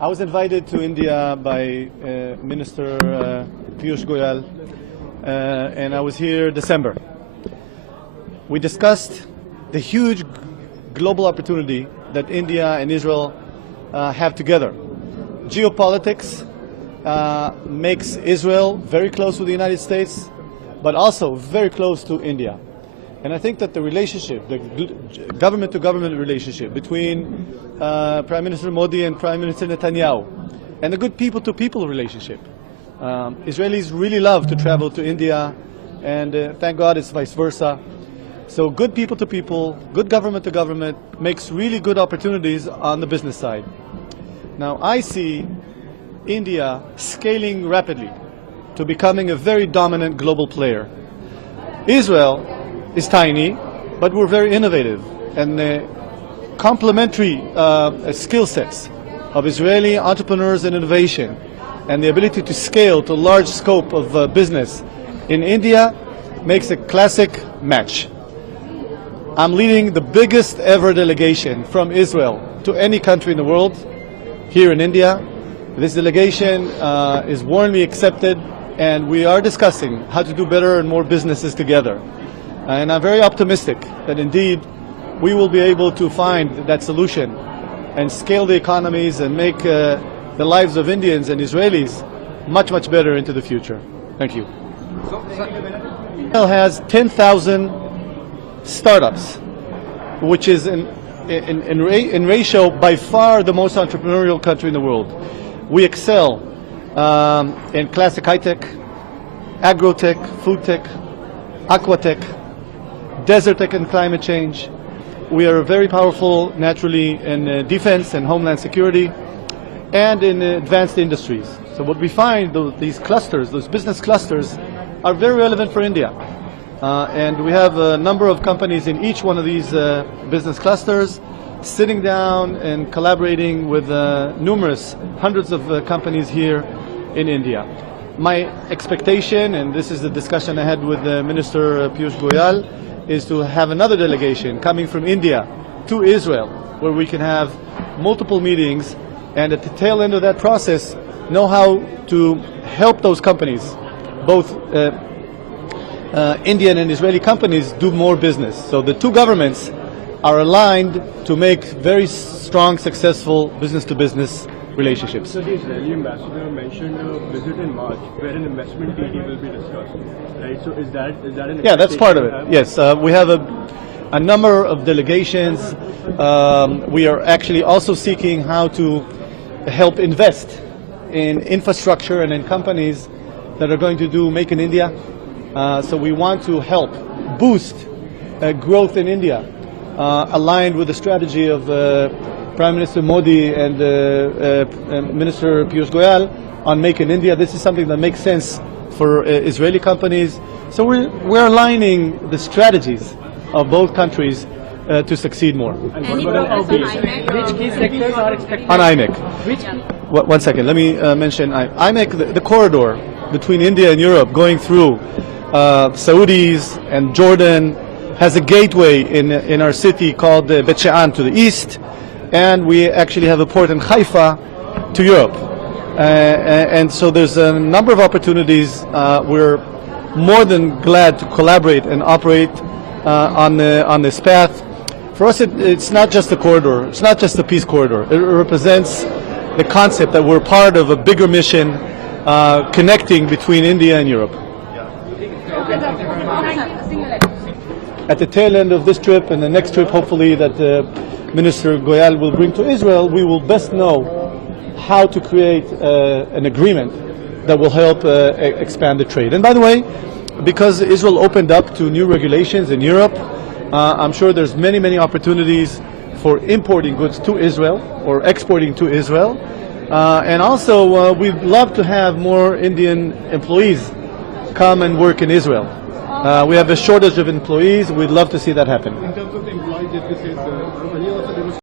I was invited to India by Minister Piyush Goyal, and I was here December. We discussed the huge global opportunity that India and Israel have together. Geopolitics makes Israel very close to the United States, but also very close to India. And I think that the relationship, the government-to-government relationship between Prime Minister Modi and Prime Minister Netanyahu, and the good people-to-people relationship. Israelis really love to travel to India, and thank God it's vice versa. So good people-to-people, good government-to-government makes really good opportunities on the business side. Now I see India scaling rapidly to becoming a very dominant global player. Israel is tiny, but we're very innovative, and the complementary skill sets of Israeli entrepreneurs and innovation and the ability to scale to large scope of business in India makes a classic match. I'm leading the biggest ever delegation from Israel to any country in the world here in India. This delegation is warmly accepted, and we are discussing how to do better and more businesses together. And I'm very optimistic that indeed we will be able to find that solution and scale the economies and make the lives of Indians and Israelis much, much better into the future. Thank you. Israel has 10,000 startups, which is in ratio by far the most entrepreneurial country in the world. We excel in classic high-tech, agro-tech, food tech, aqua-tech, desert tech and climate change. We are very powerful naturally in defense and homeland security and in advanced industries. So what we find, these clusters, those business clusters, are very relevant for India. And we have a number of companies in each one of these business clusters sitting down and collaborating with numerous hundreds of companies here in India. My expectation, and this is the discussion I had with Minister Piyush Goyal, is to have another delegation coming from India to Israel, where we can have multiple meetings, and at the tail end of that process know how to help those companies, both Indian and Israeli companies, do more business. So the two governments are aligned to make very strong, successful business-to-business relationships. So the Israeli ambassador mentioned a visit in March where an investment treaty will be discussed, right? So is that an Yeah, that's part of it. Yes, we have a number of delegations. We are actually also seeking how to help invest in infrastructure and in companies that are going to do Make in India. So we want to help boost growth in India, aligned with the strategy of Prime Minister Modi and Minister Piyush Goyal on Make in India. This is something that makes sense for Israeli companies. So we're aligning the strategies of both countries to succeed more. Any progress on IMEC? Which key sectors are expected? On IMEC. One second, let me mention IMEC, the corridor between India and Europe going through Saudis and Jordan has a gateway in our city called Bet She'an to the east, and we actually have a port in Haifa to Europe. And so there's a number of opportunities. We're more than glad to collaborate and operate on this path. For us, it's not just a corridor. It's not just a peace corridor. It represents the concept that we're part of a bigger mission connecting between India and Europe. At the tail end of this trip and the next trip, hopefully, that Minister Goyal will bring to Israel, we will best know how to create an agreement that will help expand the trade. And by the way, because Israel opened up to new regulations in Europe, I'm sure there's many opportunities for importing goods to Israel or exporting to Israel. And also, we'd love to have more Indian employees come and work in Israel. We have a shortage of employees. We'd love to see that happen. In terms of the employees, that we said, earlier also there was